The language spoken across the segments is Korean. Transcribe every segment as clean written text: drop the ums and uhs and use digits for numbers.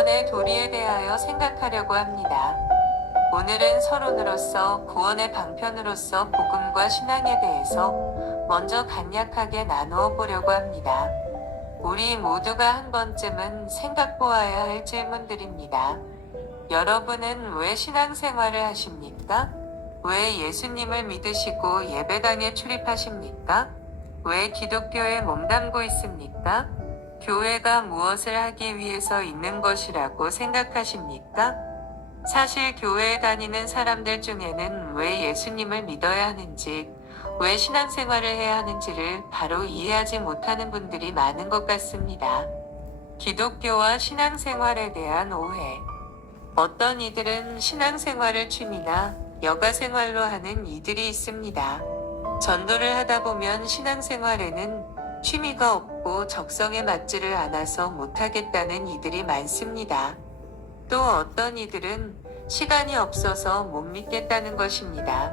구원의 도리에 대하여 생각하려고 합니다. 오늘은 서론으로서 구원의 방편으로서 복음과 신앙에 대해서 먼저 간략하게 나누어 보려고 합니다. 우리 모두가 한 번쯤은 생각보아야 할 질문들입니다. 여러분은 왜 신앙생활을 하십니까? 왜 예수님을 믿으시고 예배당에 출입하십니까? 왜 기독교에 몸담고 있습니까? 교회가 무엇을 하기 위해서 있는 것이라고 생각하십니까? 사실 교회에 다니는 사람들 중에는 왜 예수님을 믿어야 하는지, 왜 신앙생활을 해야 하는지를 바로 이해하지 못하는 분들이 많은 것 같습니다. 기독교와 신앙생활에 대한 오해. 어떤 이들은 신앙생활을 취미나 여가생활로 하는 이들이 있습니다. 전도를 하다 보면 신앙생활에는 취미가 없고 적성에 맞지를 않아서 못하겠다는 이들이 많습니다. 또 어떤 이들은 시간이 없어서 못 믿겠다는 것입니다.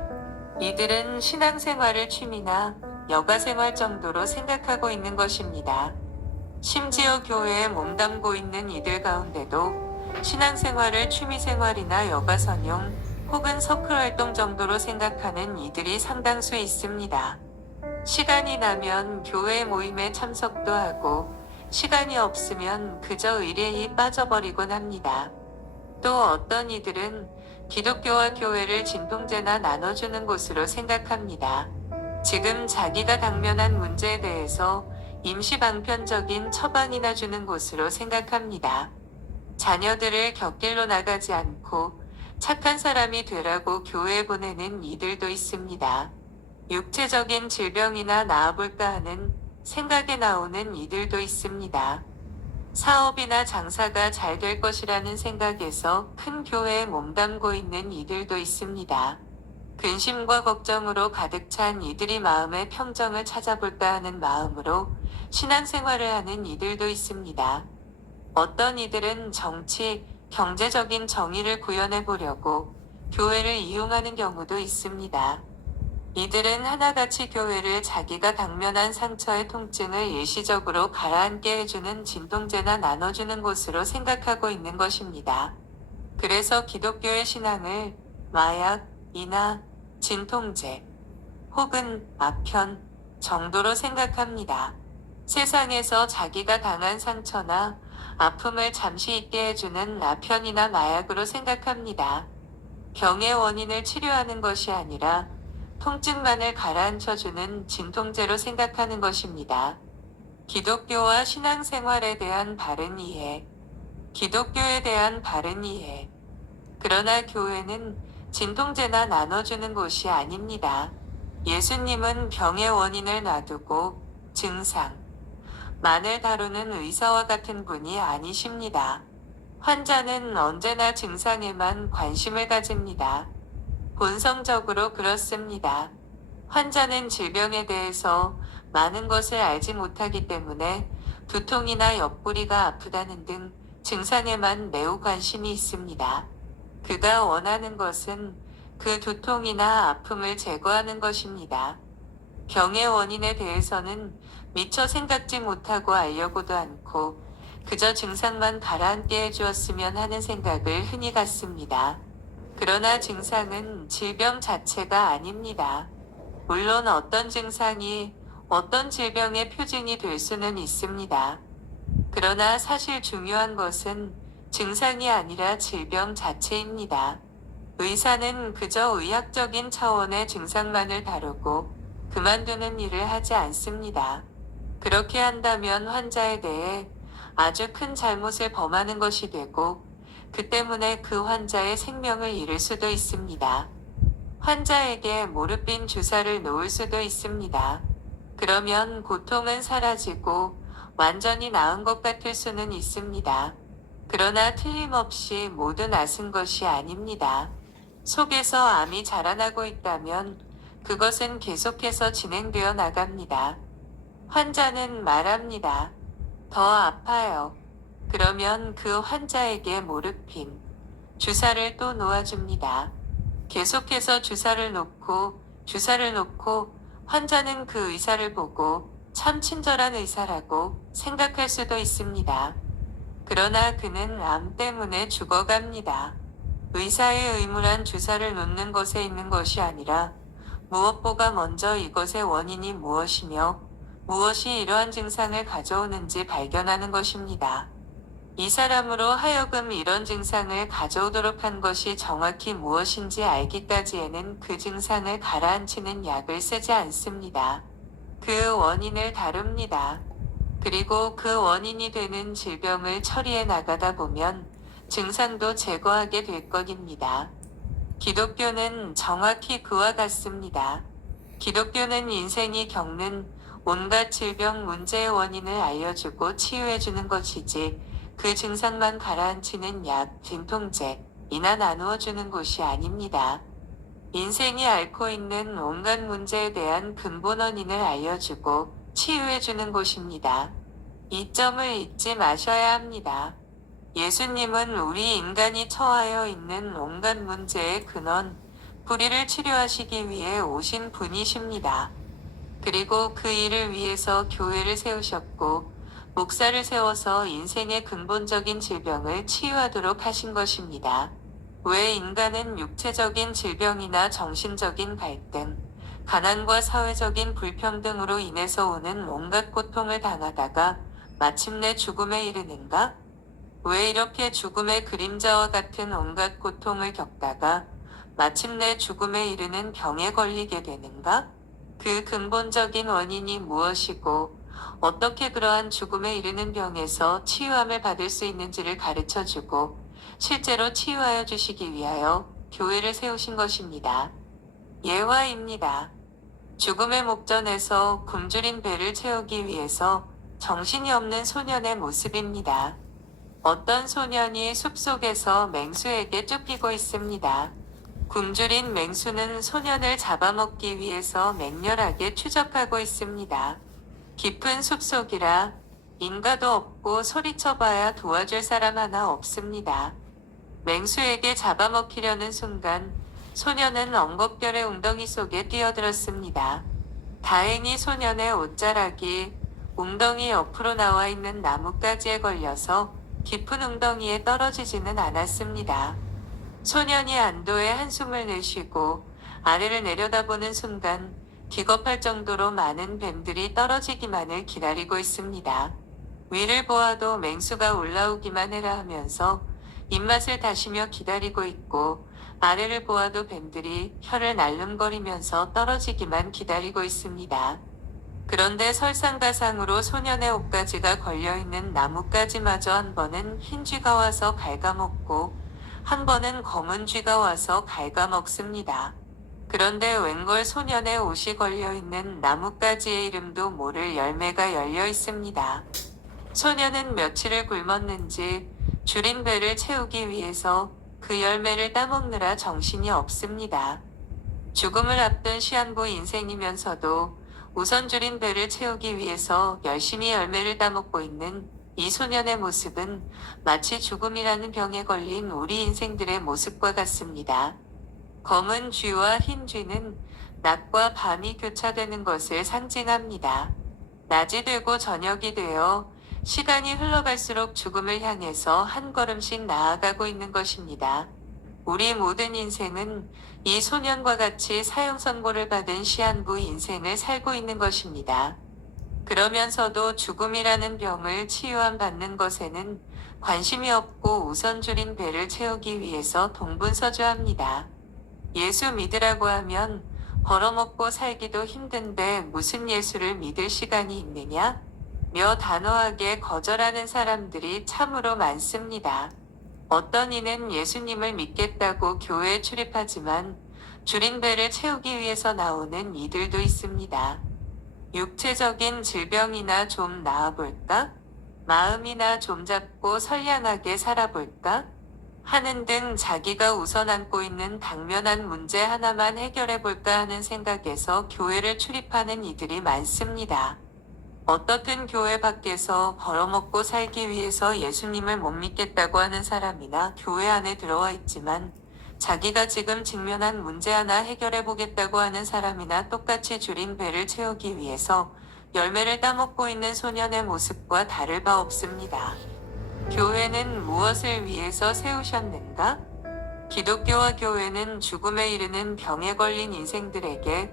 이들은 신앙생활을 취미나 여가생활 정도로 생각하고 있는 것입니다. 심지어 교회에 몸담고 있는 이들 가운데도 신앙생활을 취미생활이나 여가선용 혹은 서클 활동 정도로 생각하는 이들이 상당수 있습니다. 시간이 나면 교회 모임에 참석도 하고 시간이 없으면 그저 의례히 빠져버리곤 합니다. 또 어떤 이들은 기독교와 교회를 진통제나 나눠주는 곳으로 생각합니다. 지금 자기가 당면한 문제에 대해서 임시 방편적인 처방이나 주는 곳으로 생각합니다. 자녀들을 곁길로 나가지 않고 착한 사람이 되라고 교회에 보내는 이들도 있습니다. 육체적인 질병이나 나아볼까 하는 생각에 나오는 이들도 있습니다. 사업이나 장사가 잘 될 것이라는 생각에서 큰 교회에 몸담고 있는 이들도 있습니다. 근심과 걱정으로 가득 찬 이들이 마음의 평정을 찾아볼까 하는 마음으로 신앙생활을 하는 이들도 있습니다. 어떤 이들은 정치, 경제적인 정의를 구현해 보려고 교회를 이용하는 경우도 있습니다. 이들은 하나같이 교회를 자기가 당면한 상처의 통증을 일시적으로 가라앉게 해주는 진통제나 나눠주는 곳으로 생각하고 있는 것입니다. 그래서 기독교의 신앙을 마약, 이나, 진통제, 혹은 아편 정도로 생각합니다. 세상에서 자기가 당한 상처나 아픔을 잠시 잊게 해주는 아편이나 마약으로 생각합니다. 병의 원인을 치료하는 것이 아니라 통증만을 가라앉혀주는 진통제로 생각하는 것입니다. 기독교와 신앙생활에 대한 바른 이해. 기독교에 대한 바른 이해. 그러나 교회는 진통제나 나눠주는 곳이 아닙니다. 예수님은 병의 원인을 놔두고 증상, 만을 다루는 의사와 같은 분이 아니십니다. 환자는 언제나 증상에만 관심을 가집니다. 본성적으로 그렇습니다. 환자는 질병에 대해서 많은 것을 알지 못하기 때문에 두통이나 옆구리가 아프다는 등 증상에만 매우 관심이 있습니다. 그가 원하는 것은 그 두통이나 아픔을 제거하는 것입니다. 병의 원인에 대해서는 미처 생각지 못하고 알려고도 않고 그저 증상만 가라앉게 해주었으면 하는 생각을 흔히 갖습니다. 그러나 증상은 질병 자체가 아닙니다. 물론 어떤 증상이 어떤 질병의 표징이 될 수는 있습니다. 그러나 사실 중요한 것은 증상이 아니라 질병 자체입니다. 의사는 그저 의학적인 차원의 증상만을 다루고 그만두는 일을 하지 않습니다. 그렇게 한다면 환자에 대해 아주 큰 잘못을 범하는 것이 되고 그 때문에 그 환자의 생명을 잃을 수도 있습니다. 환자에게 모르핀 주사를 놓을 수도 있습니다. 그러면 고통은 사라지고 완전히 나은 것 같을 수는 있습니다. 그러나 틀림없이 모두 낫은 것이 아닙니다. 속에서 암이 자라나고 있다면 그것은 계속해서 진행되어 나갑니다. 환자는 말합니다. 더 아파요. 그러면 그 환자에게 모르핀 주사를 또 놓아줍니다. 계속해서 주사를 놓고 환자는 그 의사를 보고 참 친절한 의사라고 생각할 수도 있습니다. 그러나 그는 암 때문에 죽어갑니다. 의사의 의무란 주사를 놓는 것에 있는 것이 아니라 무엇보다 먼저 이것의 원인이 무엇이며 무엇이 이러한 증상을 가져오는지 발견하는 것입니다. 이 사람으로 하여금 이런 증상을 가져오도록 한 것이 정확히 무엇인지 알기까지에는 그 증상을 가라앉히는 약을 쓰지 않습니다. 그 원인을 다룹니다. 그리고 그 원인이 되는 질병을 처리해 나가다 보면 증상도 제거하게 될 것입니다. 기독교는 정확히 그와 같습니다. 기독교는 인생이 겪는 온갖 질병 문제의 원인을 알려주고 치유해주는 것이지 그 증상만 가라앉히는 약, 진통제이나 나누어주는 곳이 아닙니다. 인생이 앓고 있는 온갖 문제에 대한 근본 원인을 알려주고 치유해주는 곳입니다. 이 점을 잊지 마셔야 합니다. 예수님은 우리 인간이 처하여 있는 온갖 문제의 근원, 뿌리를 치료하시기 위해 오신 분이십니다. 그리고 그 일을 위해서 교회를 세우셨고, 목사를 세워서 인생의 근본적인 질병을 치유하도록 하신 것입니다. 왜 인간은 육체적인 질병이나 정신적인 갈등, 가난과 사회적인 불평등으로 인해서 오는 온갖 고통을 당하다가 마침내 죽음에 이르는가? 왜 이렇게 죽음의 그림자와 같은 온갖 고통을 겪다가 마침내 죽음에 이르는 병에 걸리게 되는가? 그 근본적인 원인이 무엇이고 어떻게 그러한 죽음에 이르는 병에서 치유함을 받을 수 있는지를 가르쳐주고 실제로 치유하여 주시기 위하여 교회를 세우신 것입니다. 예화입니다. 죽음의 목전에서 굶주린 배를 채우기 위해서 정신이 없는 소년의 모습입니다. 어떤 소년이 숲속에서 맹수에게 쫓기고 있습니다. 굶주린 맹수는 소년을 잡아먹기 위해서 맹렬하게 추적하고 있습니다. 깊은 숲속이라 인가도 없고 소리쳐봐야 도와줄 사람 하나 없습니다. 맹수에게 잡아먹히려는 순간 소년은 엉겁결의 웅덩이 속에 뛰어들었습니다. 다행히 소년의 옷자락이 웅덩이 옆으로 나와 있는 나뭇가지에 걸려서 깊은 웅덩이에 떨어지지는 않았습니다. 소년이 안도의 한숨을 내쉬고 아래를 내려다보는 순간 기겁할 정도로 많은 뱀들이 떨어지기만을 기다리고 있습니다. 위를 보아도 맹수가 올라오기만 해라 하면서 입맛을 다시며 기다리고 있고 아래를 보아도 뱀들이 혀를 날름거리면서 떨어지기만 기다리고 있습니다. 그런데 설상가상으로 소년의 옷가지가 걸려있는 나뭇가지마저 한 번은 흰 쥐가 와서 갉아먹고 한 번은 검은 쥐가 와서 갉아먹습니다. 그런데 웬걸 소년의 옷이 걸려있는 나뭇가지의 이름도 모를 열매가 열려 있습니다. 소년은 며칠을 굶었는지 줄인 배를 채우기 위해서 그 열매를 따먹느라 정신이 없습니다. 죽음을 앞둔 시한부 인생이면서도 우선 줄인 배를 채우기 위해서 열심히 열매를 따먹고 있는 이 소년의 모습은 마치 죽음이라는 병에 걸린 우리 인생들의 모습과 같습니다. 검은 쥐와 흰 쥐는 낮과 밤이 교차되는 것을 상징합니다. 낮이 되고 저녁이 되어 시간이 흘러갈수록 죽음을 향해서 한 걸음씩 나아가고 있는 것입니다. 우리 모든 인생은 이 소년과 같이 사형 선고를 받은 시한부 인생을 살고 있는 것입니다. 그러면서도 죽음이라는 병을 치유함 받는 것에는 관심이 없고 우선 줄인 배를 채우기 위해서 동분서주합니다. 예수 믿으라고 하면 벌어먹고 살기도 힘든데 무슨 예수를 믿을 시간이 있느냐? 며 단호하게 거절하는 사람들이 참으로 많습니다. 어떤 이는 예수님을 믿겠다고 교회에 출입하지만 줄인 배를 채우기 위해서 나오는 이들도 있습니다. 육체적인 질병이나 좀 나아볼까? 마음이나 좀 잡고 선량하게 살아볼까? 하는 등 자기가 우선 안고 있는 당면한 문제 하나만 해결해볼까 하는 생각에서 교회를 출입하는 이들이 많습니다. 어떻든 교회 밖에서 벌어먹고 살기 위해서 예수님을 못 믿겠다고 하는 사람이나 교회 안에 들어와 있지만 자기가 지금 직면한 문제 하나 해결해 보겠다고 하는 사람이나 똑같이 줄인 배를 채우기 위해서 열매를 따먹고 있는 소년의 모습과 다를 바 없습니다. 교회는 무엇을 위해서 세우셨는가? 기독교와 교회는 죽음에 이르는 병에 걸린 인생들에게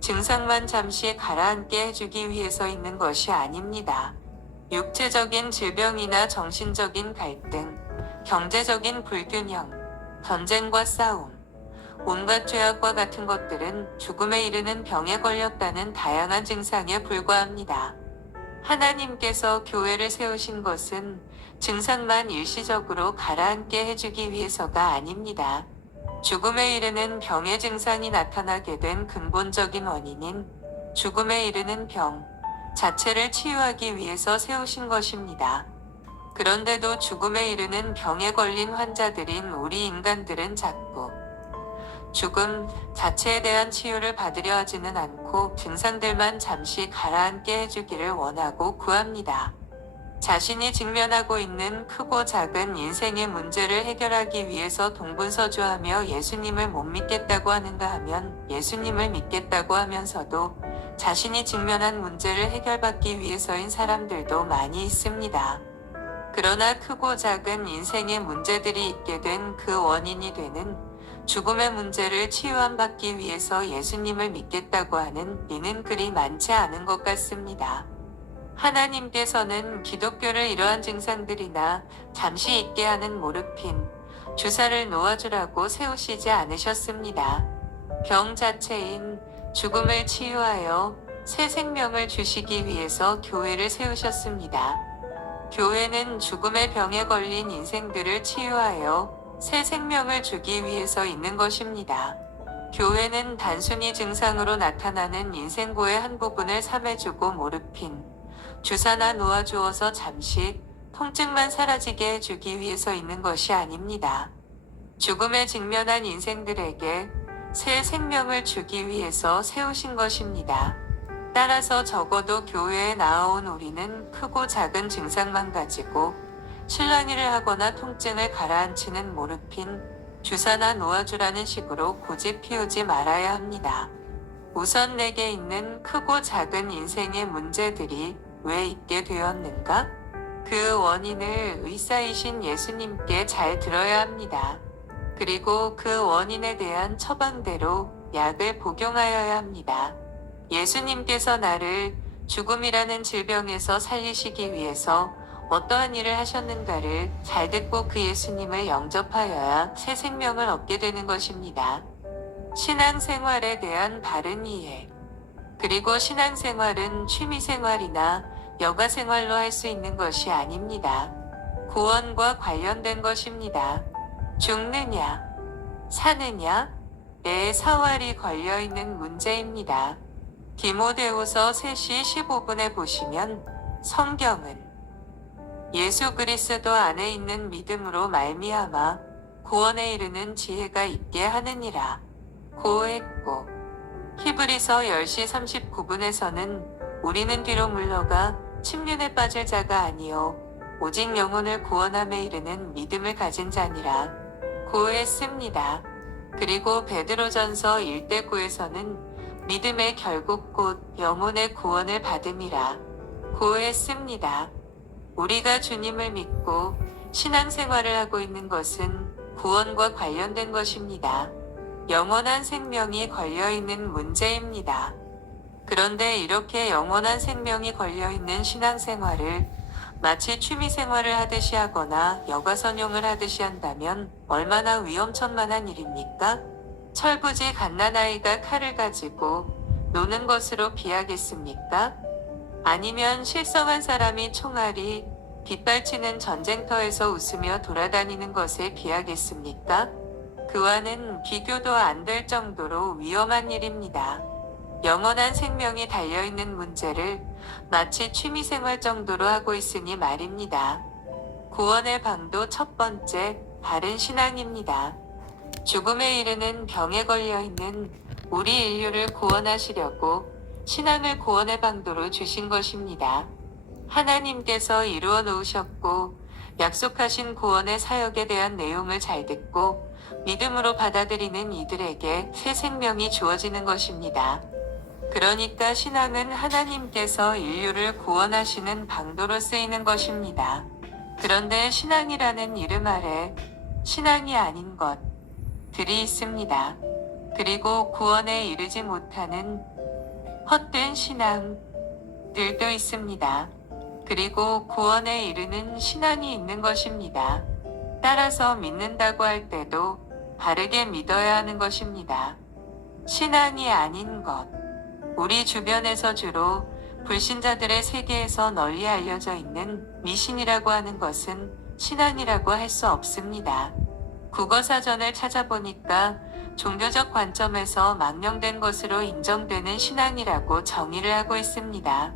증상만 잠시 가라앉게 해주기 위해서 있는 것이 아닙니다. 육체적인 질병이나 정신적인 갈등, 경제적인 불균형, 전쟁과 싸움, 온갖 죄악과 같은 것들은 죽음에 이르는 병에 걸렸다는 다양한 증상에 불과합니다. 하나님께서 교회를 세우신 것은 증상만 일시적으로 가라앉게 해주기 위해서가 아닙니다. 죽음에 이르는 병의 증상이 나타나게 된 근본적인 원인인 죽음에 이르는 병 자체를 치유하기 위해서 세우신 것입니다. 그런데도 죽음에 이르는 병에 걸린 환자들인 우리 인간들은 자꾸 죽음 자체에 대한 치유를 받으려 하지는 않고 증상들만 잠시 가라앉게 해주기를 원하고 구합니다. 자신이 직면하고 있는 크고 작은 인생의 문제를 해결하기 위해서 동분서주하며 예수님을 못 믿겠다고 하는가 하면 예수님을 믿겠다고 하면서도 자신이 직면한 문제를 해결받기 위해서인 사람들도 많이 있습니다. 그러나 크고 작은 인생의 문제들이 있게 된 그 원인이 되는 죽음의 문제를 치유함받기 위해서 예수님을 믿겠다고 하는 이는 그리 많지 않은 것 같습니다. 하나님께서는 기독교를 이러한 증상들이나 잠시 있게 하는 모르핀, 주사를 놓아주라고 세우시지 않으셨습니다. 병 자체인 죽음을 치유하여 새 생명을 주시기 위해서 교회를 세우셨습니다. 교회는 죽음의 병에 걸린 인생들을 치유하여 새 생명을 주기 위해서 있는 것입니다. 교회는 단순히 증상으로 나타나는 인생고의 한 부분을 삼해주고 모르핀, 주사나 놓아주어서 잠시 통증만 사라지게 해주기 위해서 있는 것이 아닙니다. 죽음에 직면한 인생들에게 새 생명을 주기 위해서 세우신 것입니다. 따라서 적어도 교회에 나아온 우리는 크고 작은 증상만 가지고 실랑이를 하거나 통증을 가라앉히는 모르핀, 주사나 놓아주라는 식으로 고집 피우지 말아야 합니다. 우선 내게 있는 크고 작은 인생의 문제들이 왜 있게 되었는가? 그 원인을 의사이신 예수님께 잘 들어야 합니다. 그리고 그 원인에 대한 처방대로 약을 복용하여야 합니다. 예수님께서 나를 죽음이라는 질병에서 살리시기 위해서 어떠한 일을 하셨는가를 잘 듣고 그 예수님을 영접하여야 새 생명을 얻게 되는 것입니다. 신앙생활에 대한 바른 이해. 그리고 신앙생활은 취미생활이나 여가생활로 할 수 있는 것이 아닙니다. 구원과 관련된 것입니다. 죽느냐, 사느냐, 내 사활이 걸려있는 문제입니다. 디모데후서 3시 15분에 보시면 성경은 예수 그리스도 안에 있는 믿음으로 말미암아 구원에 이르는 지혜가 있게 하느니라 고했고, 히브리서 10시 39분에서는 우리는 뒤로 물러가 침륜에 빠질 자가 아니요 오직 영혼을 구원함에 이르는 믿음을 가진 자니라 고했습니다. 그리고 베드로전서 1대 9에서는 믿음의 결국 곧 영혼의 구원을 받음이라 고했습니다. 우리가 주님을 믿고 신앙생활을 하고 있는 것은 구원과 관련된 것입니다. 영원한 생명이 걸려있는 문제입니다. 그런데 이렇게 영원한 생명이 걸려있는 신앙생활을 마치 취미생활을 하듯이 하거나 여가선용을 하듯이 한다면 얼마나 위험천만한 일입니까? 철부지 갓난아이가 칼을 가지고 노는 것으로 비하겠습니까? 아니면 실성한 사람이 총알이 빗발치는 전쟁터에서 웃으며 돌아다니는 것에 비하겠습니까? 그와는 비교도 안 될 정도로 위험한 일입니다. 영원한 생명이 달려있는 문제를 마치 취미생활 정도로 하고 있으니 말입니다. 구원의 방도 첫 번째, 바른 신앙입니다. 죽음에 이르는 병에 걸려있는 우리 인류를 구원하시려고 신앙을 구원의 방도로 주신 것입니다. 하나님께서 이루어 놓으셨고 약속하신 구원의 사역에 대한 내용을 잘 듣고 믿음으로 받아들이는 이들에게 새 생명이 주어지는 것입니다. 그러니까 신앙은 하나님께서 인류를 구원하시는 방도로 쓰이는 것입니다. 그런데 신앙이라는 이름 아래 신앙이 아닌 것들이 있습니다. 그리고 구원에 이르지 못하는 헛된 신앙들도 있습니다. 그리고 구원에 이르는 신앙이 있는 것입니다. 따라서 믿는다고 할 때도 바르게 믿어야 하는 것입니다. 신앙이 아닌 것. 우리 주변에서 주로 불신자들의 세계에서 널리 알려져 있는 미신이라고 하는 것은 신앙이라고 할 수 없습니다. 국어사전을 찾아보니까 종교적 관점에서 망령된 것으로 인정되는 신앙이라고 정의를 하고 있습니다.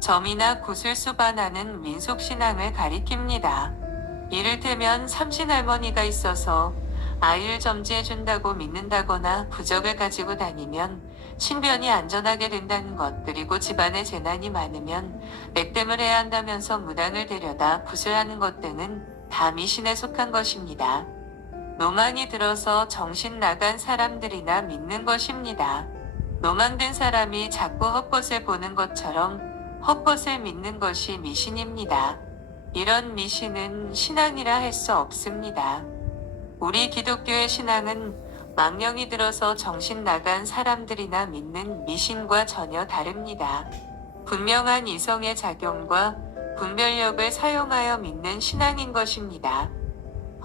점이나 구슬수반하는 민속신앙을 가리킵니다. 이를테면 삼신할머니가 있어서 아이를 점지해준다고 믿는다거나 부적을 가지고 다니면 신변이 안전하게 된다는 것, 그리고 집안에 재난이 많으면 렉댐을 해야 한다면서 무당을 데려다 굿을 것 등은 다 미신에 속한 것입니다. 노망이 들어서 정신 나간 사람들이나 믿는 것입니다. 노망된 사람이 자꾸 헛것을 보는 것처럼 헛것을 믿는 것이 미신입니다. 이런 미신은 신앙이라 할 수 없습니다. 우리 기독교의 신앙은 망령이 들어서 정신 나간 사람들이나 믿는 미신과 전혀 다릅니다. 분명한 이성의 작용과 분별력을 사용하여 믿는 신앙인 것입니다.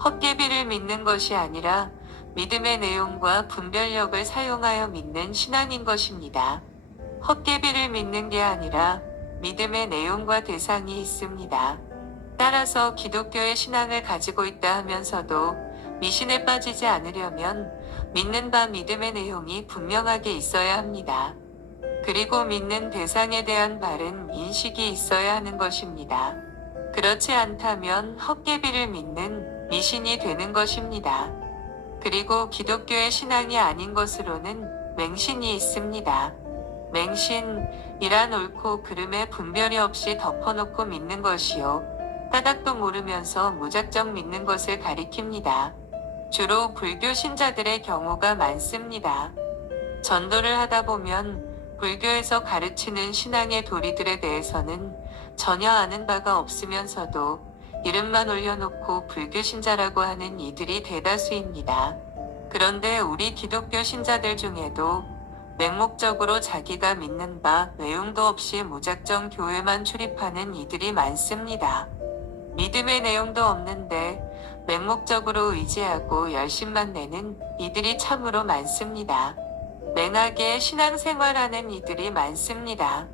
헛개비를 믿는 것이 아니라 믿음의 내용과 분별력을 사용하여 믿는 신앙인 것입니다. 헛개비를 믿는 게 아니라 믿음의 내용과 대상이 있습니다. 따라서 기독교의 신앙을 가지고 있다 하면서도 미신에 빠지지 않으려면 믿는 바 믿음의 내용이 분명하게 있어야 합니다. 그리고 믿는 대상에 대한 바른 인식이 있어야 하는 것입니다. 그렇지 않다면 헛개비를 믿는 미신이 되는 것입니다. 그리고 기독교의 신앙이 아닌 것으로는 맹신이 있습니다. 맹신이란 옳고 그름의 분별이 없이 덮어놓고 믿는 것이요, 까닭도 모르면서 무작정 믿는 것을 가리킵니다. 주로 불교 신자들의 경우가 많습니다. 전도를 하다 보면 불교에서 가르치는 신앙의 도리들에 대해서는 전혀 아는 바가 없으면서도 이름만 올려놓고 불교 신자라고 하는 이들이 대다수입니다. 그런데 우리 기독교 신자들 중에도 맹목적으로 자기가 믿는 바 내용도 없이 무작정 교회만 출입하는 이들이 많습니다. 믿음의 내용도 없는데 맹목적으로 의지하고 열심만 내는 이들이 참으로 많습니다. 맹하게 신앙생활하는 이들이 많습니다.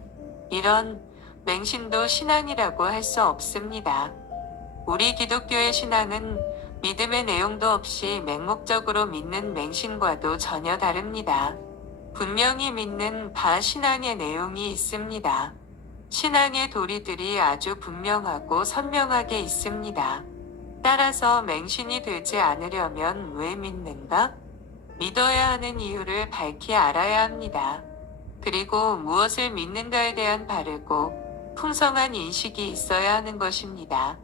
이런 맹신도 신앙이라고 할 수 없습니다. 우리 기독교의 신앙은 믿음의 내용도 없이 맹목적으로 믿는 맹신과도 전혀 다릅니다. 분명히 믿는 바 신앙의 내용이 있습니다. 신앙의 도리들이 아주 분명하고 선명하게 있습니다. 따라서 맹신이 되지 않으려면 왜 믿는가? 믿어야 하는 이유를 밝히 알아야 합니다. 그리고 무엇을 믿는가에 대한 바르고 풍성한 인식이 있어야 하는 것입니다.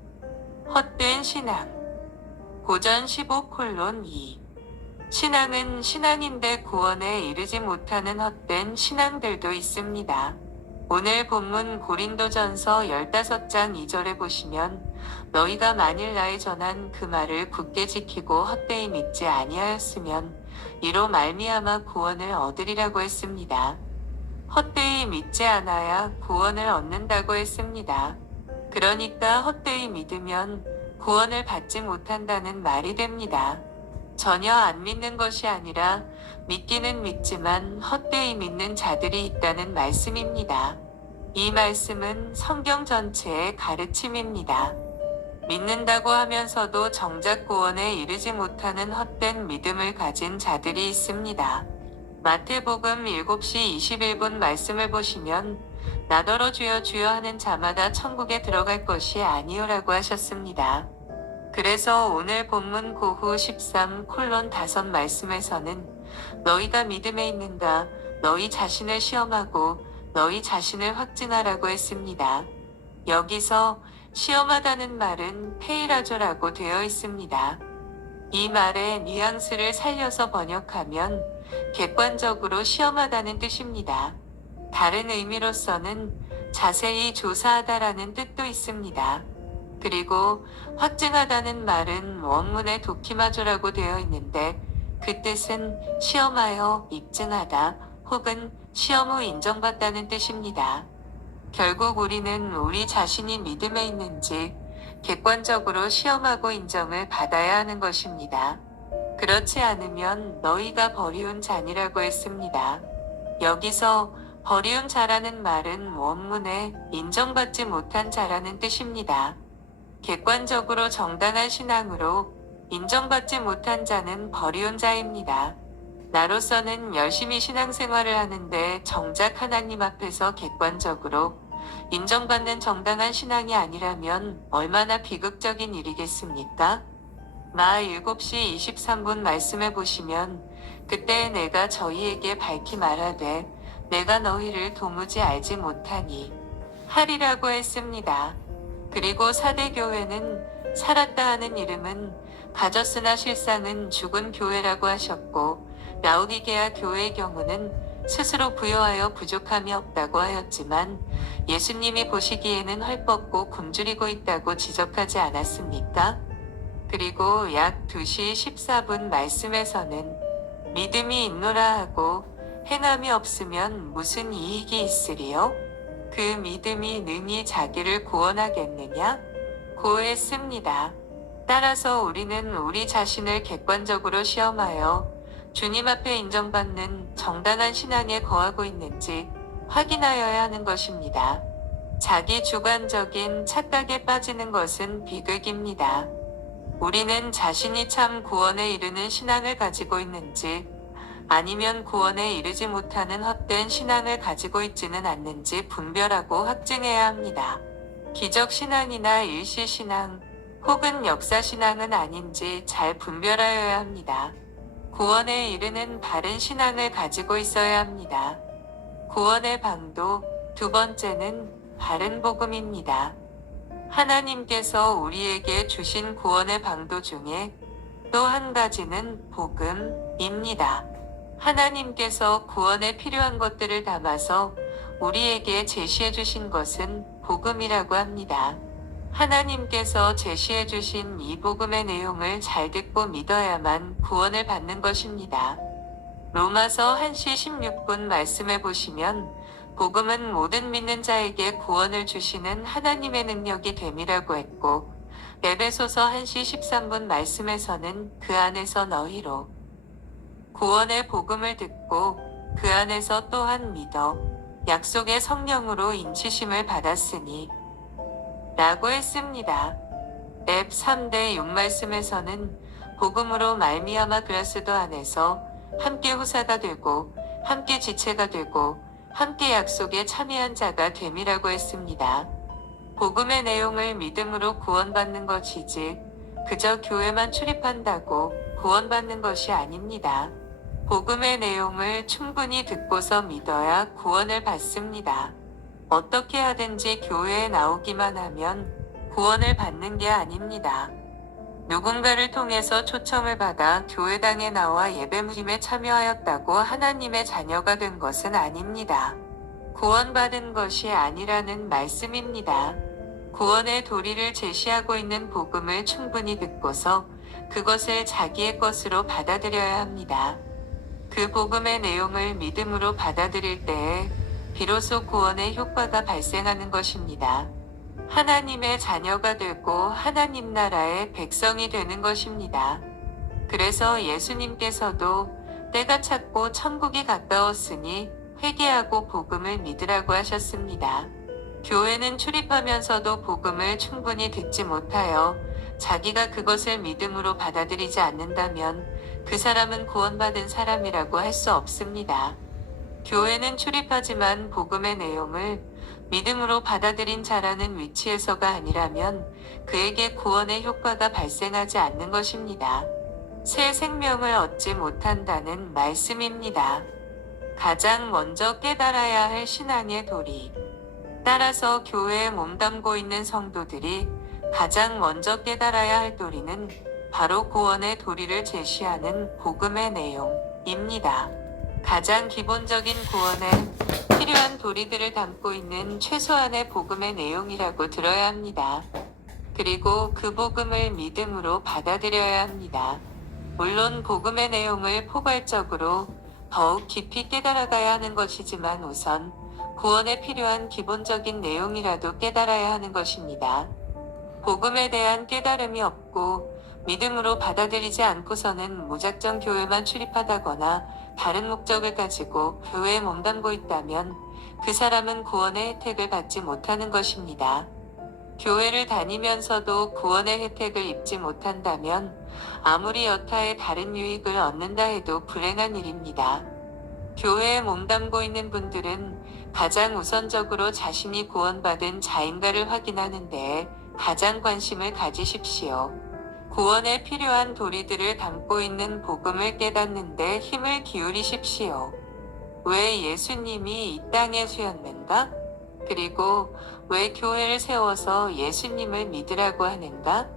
헛된 신앙. 고전 15:2. 신앙은 신앙인데 구원에 이르지 못하는 헛된 신앙들도 있습니다. 오늘 본문 고린도전서 15장 2절에 보시면 너희가 만일 나의 전한 그 말을 굳게 지키고 헛되이 믿지 아니하였으면 이로 말미암아 구원을 얻으리라고 했습니다. 헛되이 믿지 않아야 구원을 얻는다고 했습니다. 그러니까 헛되이 믿으면 구원을 받지 못한다는 말이 됩니다. 전혀 안 믿는 것이 아니라 믿기는 믿지만 헛되이 믿는 자들이 있다는 말씀입니다. 이 말씀은 성경 전체의 가르침입니다. 믿는다고 하면서도 정작 구원에 이르지 못하는 헛된 믿음을 가진 자들이 있습니다. 마태복음 7시 21분 말씀을 보시면 나더러 주여 주여 하는 자마다 천국에 들어갈 것이 아니오라고 하셨습니다. 그래서 오늘 본문 고후 13:5 말씀에서는 너희가 믿음에 있는가 너희 자신을 시험하고 너희 자신을 확증하라고 했습니다. 여기서 시험하다는 말은 페이라조라고 되어 있습니다. 이 말의 뉘앙스를 살려서 번역하면 객관적으로 시험하다는 뜻입니다. 다른 의미로서는 자세히 조사하다라는 뜻도 있습니다. 그리고 확증하다는 말은 원문에 도키마조라고 되어 있는데 그 뜻은 시험하여 입증하다 혹은 시험 후 인정받다는 뜻입니다. 결국 우리는 우리 자신이 믿음에 있는지 객관적으로 시험하고 인정을 받아야 하는 것입니다. 그렇지 않으면 너희가 버리운 잔이라고 했습니다. 여기서 버리운 자라는 말은 원문에 인정받지 못한 자라는 뜻입니다. 객관적으로 정당한 신앙으로 인정받지 못한 자는 버리운 자입니다. 나로서는 열심히 신앙생활을 하는데 정작 하나님 앞에서 객관적으로 인정받는 정당한 신앙이 아니라면 얼마나 비극적인 일이겠습니까? 마 7시 23분 말씀해 보시면 그때 내가 저희에게 밝히 말하되 내가 너희를 도무지 알지 못하니 하리라고 했습니다. 그리고 사대교회는 살았다 하는 이름은 가졌으나 실상은 죽은 교회라고 하셨고 라오디게아 교회의 경우는 스스로 부여하여 부족함이 없다고 하였지만 예수님이 보시기에는 헐벗고 굶주리고 있다고 지적하지 않았습니까? 그리고 약 2시 14분 말씀에서는 믿음이 있노라 하고 행함이 없으면 무슨 이익이 있으리요? 그 믿음이 능히 자기를 구원하겠느냐? 고했습니다. 따라서 우리는 우리 자신을 객관적으로 시험하여 주님 앞에 인정받는 정당한 신앙에 거하고 있는지 확인하여야 하는 것입니다. 자기 주관적인 착각에 빠지는 것은 비극입니다. 우리는 자신이 참 구원에 이르는 신앙을 가지고 있는지 아니면 구원에 이르지 못하는 헛된 신앙을 가지고 있지는 않는지 분별하고 확증해야 합니다. 기적신앙이나 일시신앙 혹은 역사신앙은 아닌지 잘 분별하여야 합니다. 구원에 이르는 바른 신앙을 가지고 있어야 합니다. 구원의 방도 두 번째는 바른 복음입니다. 하나님께서 우리에게 주신 구원의 방도 중에 또 한 가지는 복음입니다. 하나님께서 구원에 필요한 것들을 담아서 우리에게 제시해 주신 것은 복음이라고 합니다. 하나님께서 제시해 주신 이 복음의 내용을 잘 듣고 믿어야만 구원을 받는 것입니다. 로마서 1시 16분 말씀해 보시면 복음은 모든 믿는 자에게 구원을 주시는 하나님의 능력이 됨이라고 했고 에베소서 1시 13분 말씀에서는 그 안에서 너희로 구원의 복음을 듣고 그 안에서 또한 믿어 약속의 성령으로 인치심을 받았으니 라고 했습니다. 앱 3대 6 말씀에서는 복음으로 말미암아 그리스도 안에서 함께 후사가 되고 함께 지체가 되고 함께 약속에 참여한 자가 됨이라고 했습니다. 복음의 내용을 믿음으로 구원받는 것이지 그저 교회만 출입한다고 구원받는 것이 아닙니다. 복음의 내용을 충분히 듣고서 믿어야 구원을 받습니다. 어떻게 하든지 교회에 나오기만 하면 구원을 받는 게 아닙니다. 누군가를 통해서 초청을 받아 교회당에 나와 예배모임에 참여하였다고 하나님의 자녀가 된 것은 아닙니다. 구원받은 것이 아니라는 말씀입니다. 구원의 도리를 제시하고 있는 복음을 충분히 듣고서 그것을 자기의 것으로 받아들여야 합니다. 그 복음의 내용을 믿음으로 받아들일 때에 비로소 구원의 효과가 발생하는 것입니다. 하나님의 자녀가 되고 하나님 나라의 백성이 되는 것입니다. 그래서 예수님께서도 때가 찼고 천국이 가까웠으니 회개하고 복음을 믿으라고 하셨습니다. 교회는 출입하면서도 복음을 충분히 듣지 못하여 자기가 그것을 믿음으로 받아들이지 않는다면 그 사람은 구원받은 사람이라고 할 수 없습니다. 교회는 출입하지만 복음의 내용을 믿음으로 받아들인 자라는 위치에서가 아니라면 그에게 구원의 효과가 발생하지 않는 것입니다. 새 생명을 얻지 못한다는 말씀입니다. 가장 먼저 깨달아야 할 신앙의 도리. 따라서 교회에 몸담고 있는 성도들이 가장 먼저 깨달아야 할 도리는 바로 구원의 도리를 제시하는 복음의 내용입니다. 가장 기본적인 구원에 필요한 도리들을 담고 있는 최소한의 복음의 내용이라고 들어야 합니다. 그리고 그 복음을 믿음으로 받아들여야 합니다. 물론 복음의 내용을 포괄적으로 더욱 깊이 깨달아가야 하는 것이지만 우선 구원에 필요한 기본적인 내용이라도 깨달아야 하는 것입니다. 복음에 대한 깨달음이 없고 믿음으로 받아들이지 않고서는 무작정 교회만 출입하다거나 다른 목적을 가지고 교회에 몸담고 있다면 그 사람은 구원의 혜택을 받지 못하는 것입니다. 교회를 다니면서도 구원의 혜택을 입지 못한다면 아무리 여타의 다른 유익을 얻는다 해도 불행한 일입니다. 교회에 몸담고 있는 분들은 가장 우선적으로 자신이 구원받은 자인가를 확인하는 데에 가장 관심을 가지십시오. 구원에 필요한 도리들을 담고 있는 복음을 깨닫는 데 힘을 기울이십시오. 왜 예수님이 이 땅에 오셨는가? 그리고 왜 교회를 세워서 예수님을 믿으라고 하는가?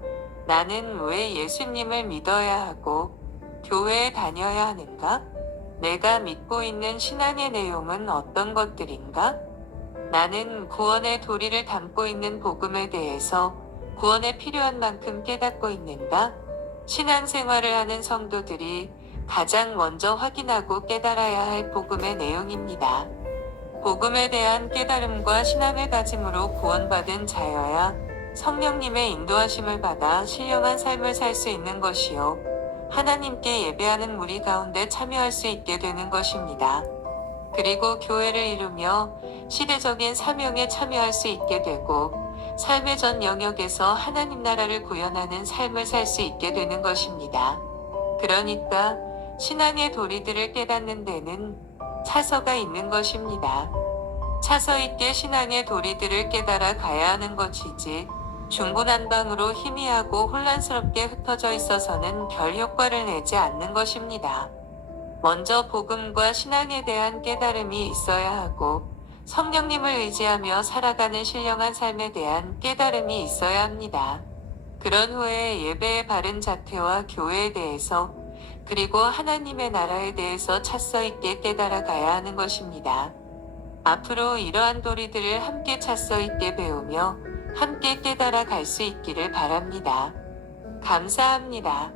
나는 왜 예수님을 믿어야 하고 교회에 다녀야 하는가? 내가 믿고 있는 신앙의 내용은 어떤 것들인가? 나는 구원의 도리를 담고 있는 복음에 대해서 구원에 필요한 만큼 깨닫고 있는가? 신앙생활을 하는 성도들이 가장 먼저 확인하고 깨달아야 할 복음의 내용입니다. 복음에 대한 깨달음과 신앙을 가짐으로 구원받은 자여야 성령님의 인도하심을 받아 신령한 삶을 살 수 있는 것이요. 하나님께 예배하는 무리 가운데 참여할 수 있게 되는 것입니다. 그리고 교회를 이루며 시대적인 사명에 참여할 수 있게 되고 삶의 전 영역에서 하나님 나라를 구현하는 삶을 살 수 있게 되는 것입니다. 그러니까 신앙의 도리들을 깨닫는 데는 차서가 있는 것입니다. 차서 있게 신앙의 도리들을 깨달아 가야 하는 것이지 중구난방으로 희미하고 혼란스럽게 흩어져 있어서는 별 효과를 내지 않는 것입니다. 먼저 복음과 신앙에 대한 깨달음이 있어야 하고 성령님을 의지하며 살아가는 신령한 삶에 대한 깨달음이 있어야 합니다. 그런 후에 예배의 바른 자태와 교회에 대해서 그리고 하나님의 나라에 대해서 차서 있게 깨달아 가야 하는 것입니다. 앞으로 이러한 도리들을 함께 차서 있게 배우며 함께 깨달아 갈 수 있기를 바랍니다. 감사합니다.